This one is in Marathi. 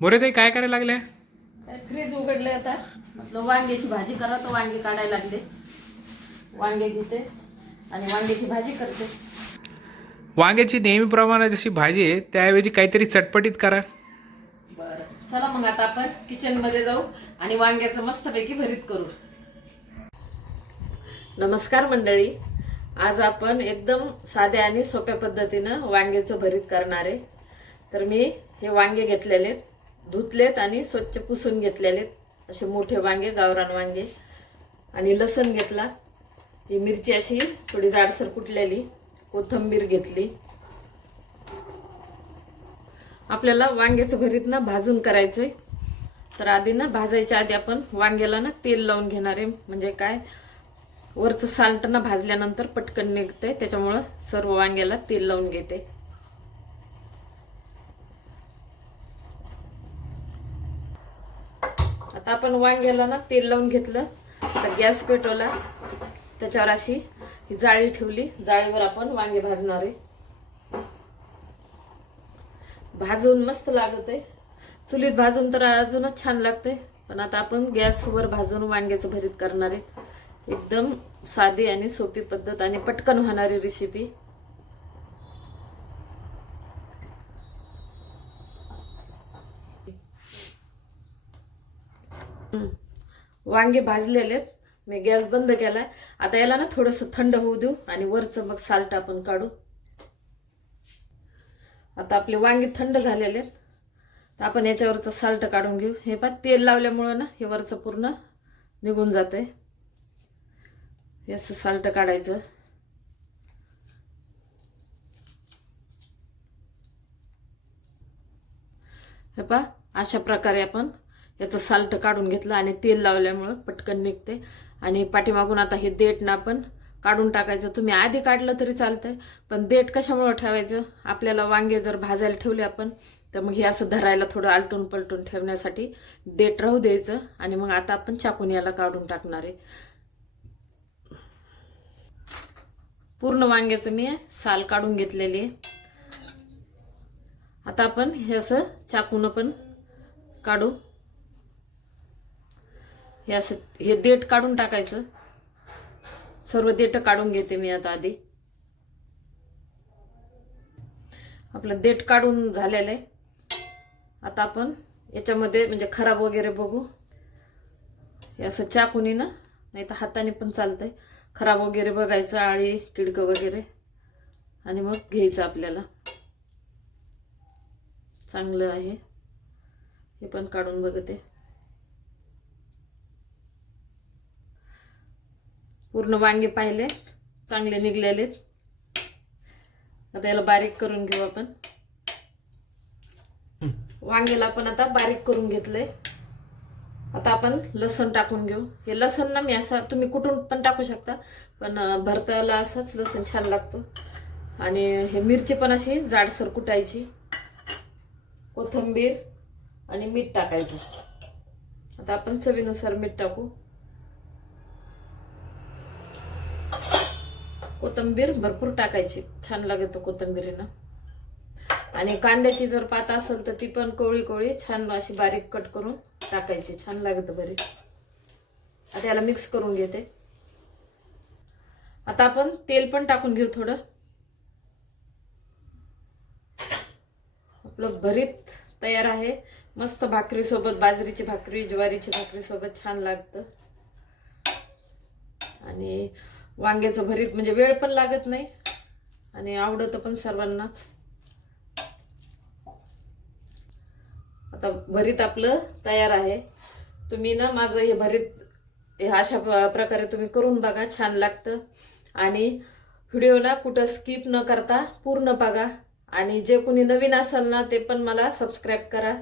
मोरे ताई काय करायला लागले? फ्रीज उघडले आता म्हटलं वांग्याची भाजी करा तर वांगे काढायला लागले. वांगे घेते आणि वांग्याची भाजी करते. वांग्याची नेहमीप्रमाणे जशी भाजी आहे त्याऐवजी काहीतरी चटपटीत करा. बरं चला मग आता आपण किचन मध्ये जाऊ आणि वांग्याचं मस्तपैकी भरीत करू. नमस्कार मंडळी, आज आपण एकदम साध्या आणि सोप्या पद्धतीनं वांग्याचं भरीत करणार आहे. तर मी हे वांगे घेतलेले, धुतलेत आणि स्वच्छ पुसून घेतलेले असे मोठे वांगे, गावरान वांगे. आणि लसूण घेतला, ही मिरची अशी थोडी जाडसर कुटलेली, कोथिंबीर घेतली. आपल्याला वांग्याचं भरीत ना भाजून करायचंय. तर आधी ना भाजायच्या आधी आपण वांग्याला ना तेल लावून घेणार आहे. म्हणजे काय, वरचं साल्ट ना भाजल्यानंतर पटकन निघते, त्याच्यामुळं सर्व वांग्याला तेल लावून घेते. आता आपण वांग्याला ना तेल लावून घेतलं. आता गॅस पेटवला, त्याच्यावर अशी ही जाळी ठेवली. जाळीवर आपण वांगे भाजणार आहे. भाजून मस्त लागत आहे. चुलीत भाजून तर अजूनच छान लागते, पण आता आपण गॅसवर भाजून वांग्याचं भरीत करणार आहे. एकदम साधी आणि सोपी पद्धत आणि पटकन होणारी रेसिपी. वांगे भाजलेले, मी गॅस बंद केलाय. आता याला ना थोडंसं थंड होऊ देऊ आणि वरचं मग साल्ट आपण काढू. आता आपले वांगे थंड झालेले, तर आपण याच्यावरचं साल्ट काढून घेऊ. हे पण तेल लावल्यामुळं ना हे वरचं पूर्ण निघून जातंय. हे असं साल्ट काढायचं. हे पहा, अशा प्रकारे आपण याचं साल्ट काढून घेतलं आणि तेल लावल्यामुळं पटकन निघते. आणि पाठीमागून आता हे देठ ना आपण काढून टाकायचं. तुम्ही आधी काढलं तरी चालतंय, पण देठ कशामुळं ठेवायचं, आपल्याला वांगे जर भाजायला ठेवले आपण तर मग हे असं धरायला थोडं आलटून पलटून ठेवण्यासाठी देठ राहू द्यायचं. आणि मग आता आपण चाकून याला काढून टाकणार आहे. पूर्ण वांग्याचं मी साल काढून घेतलेली आहे. आता आपण हे असं चाकून पण काढू. हे असं हे देठ काढून टाकायचं. सर्व देठ काढून घेते मी आता आधी. आपलं देठ काढून झालेलं आहे. आता आपण याच्यामध्ये म्हणजे खराब वगैरे बघू. हे असं चाकूनी ना, नाही तर हाताने पण चालतंय. खराब वगैरे बघायचं, आळी किडकं वगैरे, आणि मग घ्यायचं आपल्याला. चांगलं आहे हे पण काढून बघते. पूर्ण वांगे पाहिले, चांगले निघलेले. आता याला बारीक करून घेऊ आपण. वांग्याला आपण आता बारीक करून घेतलंय. आता आपण लसूण टाकून घेऊ. हे लसूण ना मी असं, तुम्ही कुठून पण टाकू शकता, पण भरताला असंच लसूण छान लागतो. आणि हे मिरची पण अशी जाडसर कुटायची. कोथिंबीर आणि मीठ टाकायचं. आता आपण चवीनुसार मीठ टाकू. कोथिंबीर भरपूर टाकायची, छान लागत कोथिंबीरीनं. आणि कांद्याची जर पात असेल तर ती पण कोवळी कोवळी छान अशी बारीक कट करून टाकायची, छान लागत बरी. आता याला मिक्स करून घेते. आता आपण तेल पण टाकून घेऊ थोडं. आपलं भरीत तयार आहे. मस्त भाकरी सोबत, बाजरीची भाकरी, ज्वारीची भाकरी सोबत छान लागतं. आणि वांग्याचं भरीत म्हणजे वेळ पण लागत नाही आणि आवडतं पण सर्वांनाच. आता भरीत आपलं तयार आहे. तुम्ही ना माझं हे भरीत अशा प्रकारे तुम्ही करून बघा, छान लागतं. आणि व्हिडिओ ना कुठं स्किप न करता पूर्ण बघा. आणि जे कोणी नवीन असेल ना ते पण मला सबस्क्राईब करा.